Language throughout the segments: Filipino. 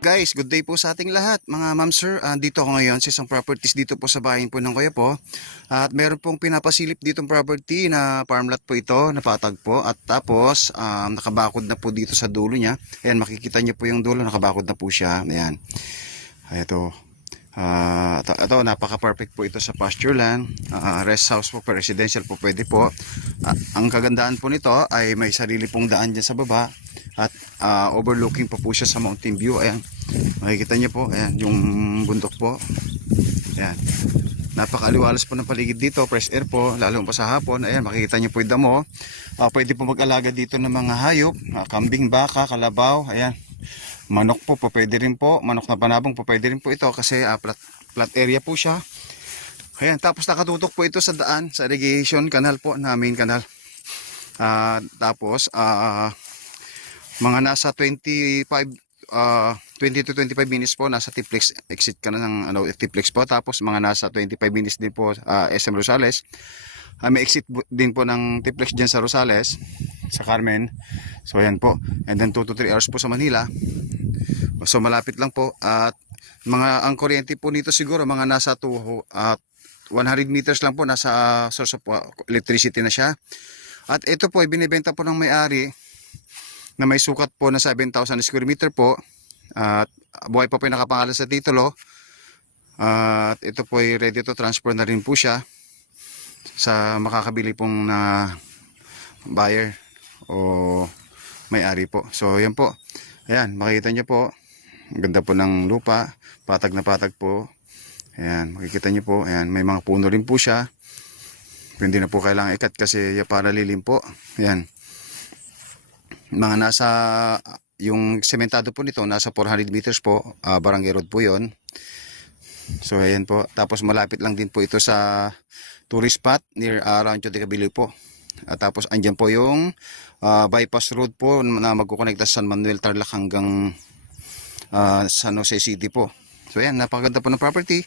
Guys, good day po sa ating lahat. Mga ma'am sir, dito ako ngayon sa isang properties dito po sa bahay po ng Kuya po. At meron pong pinapasilip ditong property na farmlot po ito, napatag po. At tapos, nakabakod na po dito sa dulo niya. Ayan, makikita niyo po yung dulo, nakabakod na po siya. Ayan. Ito. Ito, napaka-perfect po ito sa pasture land. Rest house po, residential po pwede po. Ang kagandahan po nito ay may sarili pong daan dyan sa baba. At overlooking po siya sa mountain view. Ayan, makikita niyo po, ayan, yung bundok po. Ayan, napakaliwalas po ng paligid dito, fresh air po, lalo pa sa hapon. Ayan, makikita niyo po yung damo. Pwede po mag-alaga dito ng mga hayop, kambing, baka, kalabaw. Ayan, manok po pwede rin po, manok na panabong po pwede rin po ito kasi flat area po siya. Ayan, tapos nakatutok po ito sa daan, sa irrigation canal po, main canal. Tapos mga nasa 20 to 25 minutes po nasa Tiplex, exit ka na ng Tiplex po. Tapos mga nasa 25 minutes din po SM Rosales. May exit din po ng Tiplex dyan sa Rosales, sa Carmen. So ayan po, and then 2 to 3 hours po sa Manila. So malapit lang po. At ang kuryente po nito siguro mga nasa 100 meters lang po, nasa source of electricity na siya. At ito po ay binibenta po ng may-ari na may sukat po na 7,000 square meter po. At buhay pa po yung nakapangalan sa titulo. At ito po ay ready to transfer na rin po siya sa makakabili pong na buyer o may-ari po. So yan po. Ayan, makikita nyo po. Ang ganda po ng lupa. Patag na patag po. Ayan, makikita nyo po. Ayan, may mga puno rin po siya. Hindi na po kailangan ikat kasi para lilim po. Ayan. Mga nasa, yung sementado po nito, nasa 400 meters po. Barangay Road po yon. So ayan po. Tapos malapit lang din po ito sa tourist spot near Rancho de Cabili po. Tapos andyan po yung bypass road po na magkukonekta sa San Manuel, Tarlac hanggang San Jose City po. So ayan, napakaganda po ng property.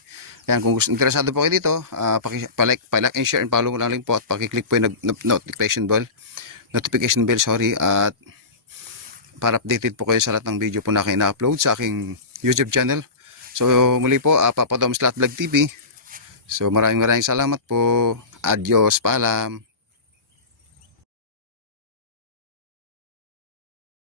Ayan, kung gusto, interesado po kayo dito, pa-like and share and follow lang rin po at paki-click po yung notification bell, sorry, at para updated po kayo sa lahat ng video po na aking na-upload sa aking YouTube channel. So muli po, Papa Dom's Lahat Vlog TV. So maraming salamat po. Adios, paalam.